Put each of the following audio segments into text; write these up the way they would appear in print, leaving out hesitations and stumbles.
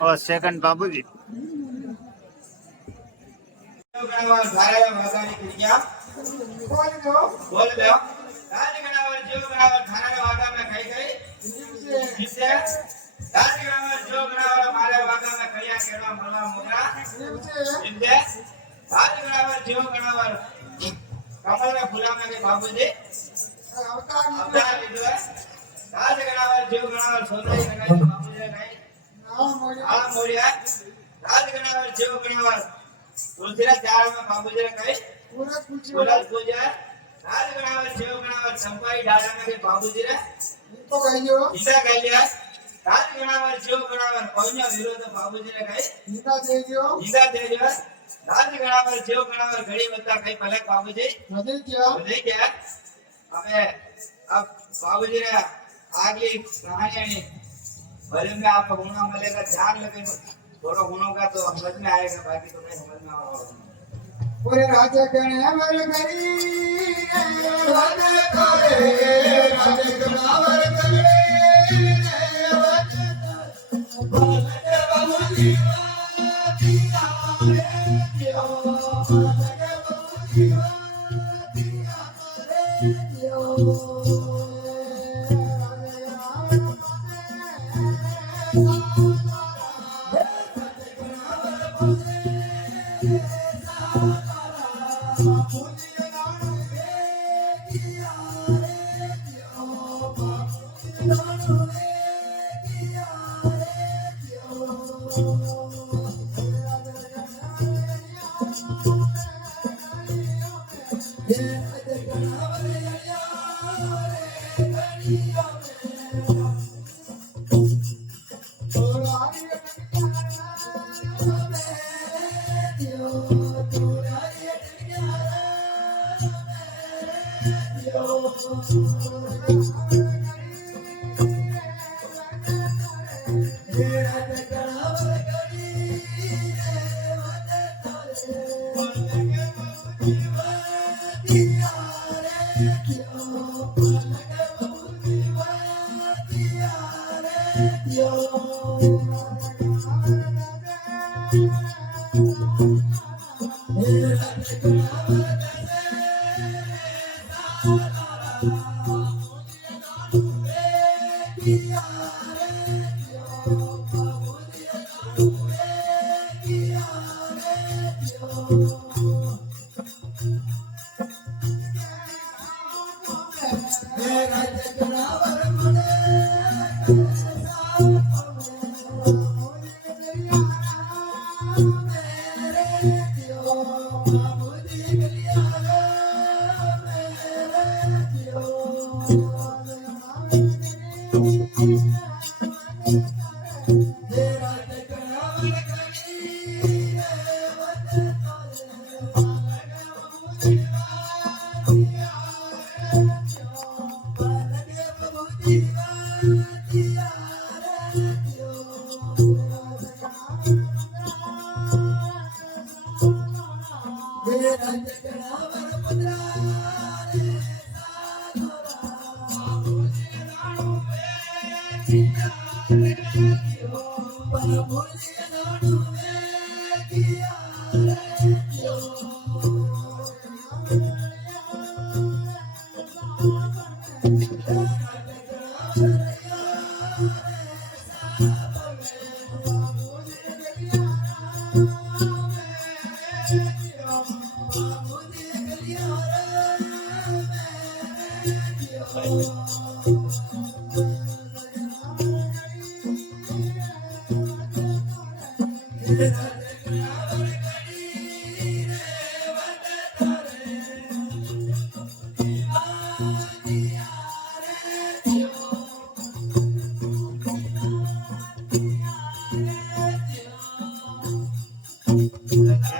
और सेकंड बाबूजी बोल दो राजगणावर जीवगणावर धाराला वागा में कही गई जिससे राजगणावर जीवगणावर मारे वागा में कहिया केड़ा मला मुद्रा जिससे राजगणावर जीवगणावर कमल में फूला में के बाबूजी अवतार लीधो है राजगणावर जीवगणावर सोनाई लगाई बाबूजी लगाई आ मोरिया राजगणावर जीवगणावर तुलसीरा चार में बाबूजी लगाई पूरा पूजा राजगणावर जीवगणावर संपाई डाला में के बाबूजी रे इनको कहियो ईसा कहिया राजगणावर जीवगणावर पौन्या विरोध बाबूजी रे कही ईसा दे दियो राजगणावर जीवगणावर घड़ी बता कही पलक बाबूजी बदल क्या हमें अब बाबूजी रे आगे कहानी भले में आप गुना मिलेगा चार लेकिन थोड़ा गुणों का तो समझ में आएगा बाकी तो नहीं समझ में आएगा पूरे राजा गणावर करी राजा करे राजा गणावर करे बालके बाबूजी दिया रे दियो बालके बाबूजी दिया रे दियो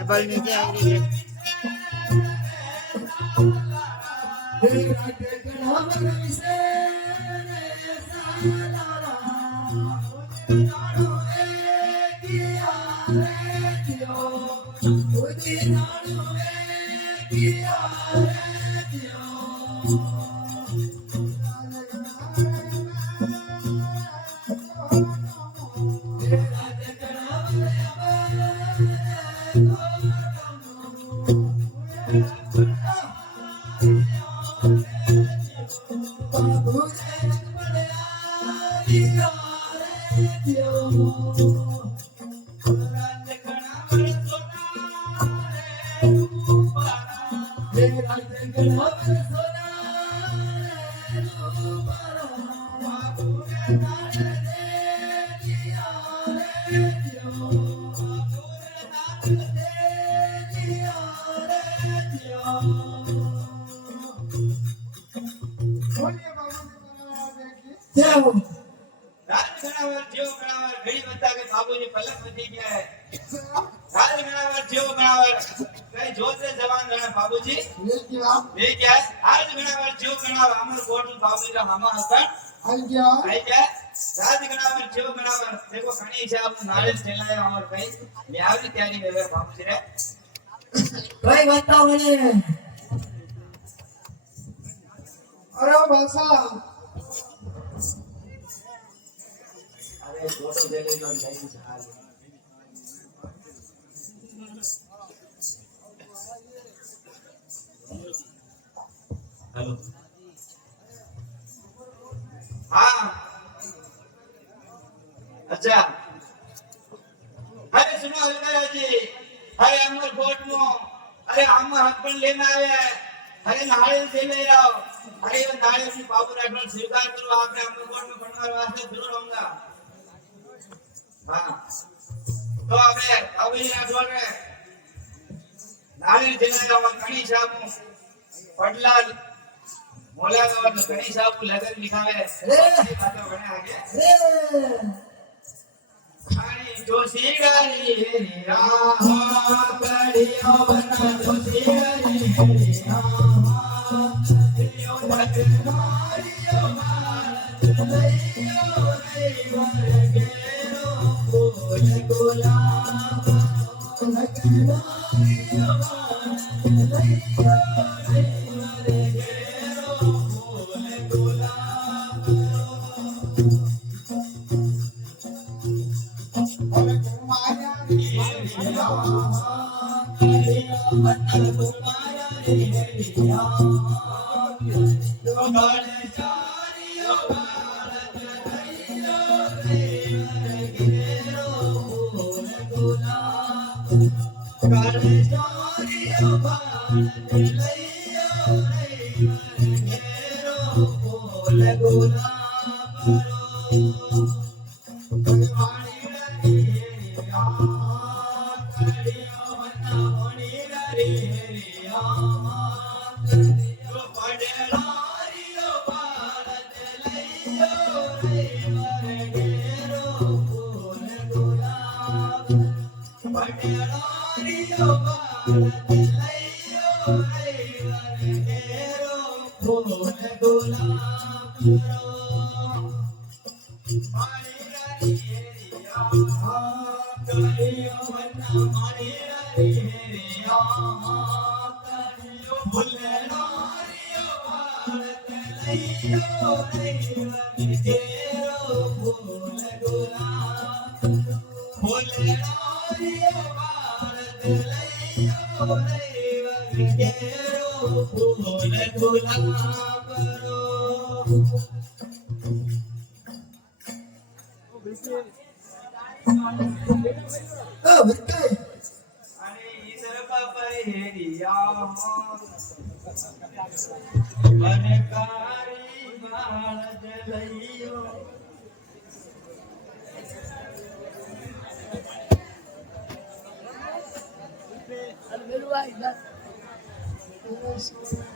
કેબલ નીચે આવી રાજગણાવર જેવો ગણાવર ઘડી બતા કે બાબુજી પલક વધી ગયા હે રાજગણાવર જેવો ગણાવર કઈ જોતે જવાન ગણા બાબુજી લે ગયા રાજગણાવર જેવો ગણાવર અમર કોટ બાબુજી રા મામા હતા આઈ ગયા રાજગણાવર જેવો ગણાવર देखो ઘણી છે આપ નાળે ચલાય અમર કઈ મે આવી તૈયારી કરે બાબુજી રે કઈ બતાવો ને અરે ભાષા અરે ફોટો દે લે નો લઈ છે હાલ हेलो हाँ अच्छा अरे सुनो हरिदास जी अरे अमर कोट में अरे हम हस्बैंड लेना आए हैं अरे नारियल से ले आओ अरे ये नारियल की बाबू राठौर स्वीकार करो आपने अमर कोट में बनवाने वास्ते जरूर आऊंगा हाँ तो आपने बाबू राठौर ने नारियल से ले आओ कणी साहब पटलाल मोला और गणेश साहब को लगन लिखावे ये बातें बने आगे खानी जोशी गारी राहा कड़ियो बना जोशी गारी राहा कड़ियो मत मारियो मार लइयो रे वर गेरो बोल गुलाब लग मारियो मार लइयो रे वर गेरो बोल गुलाब કાળે ચોરીઓ બાળક લઈયો રે ઘેરો ફૂલ ગુલાબ અને ઈસર બાપરે હેરિયા મને કારી બાળક લઈયો Yes.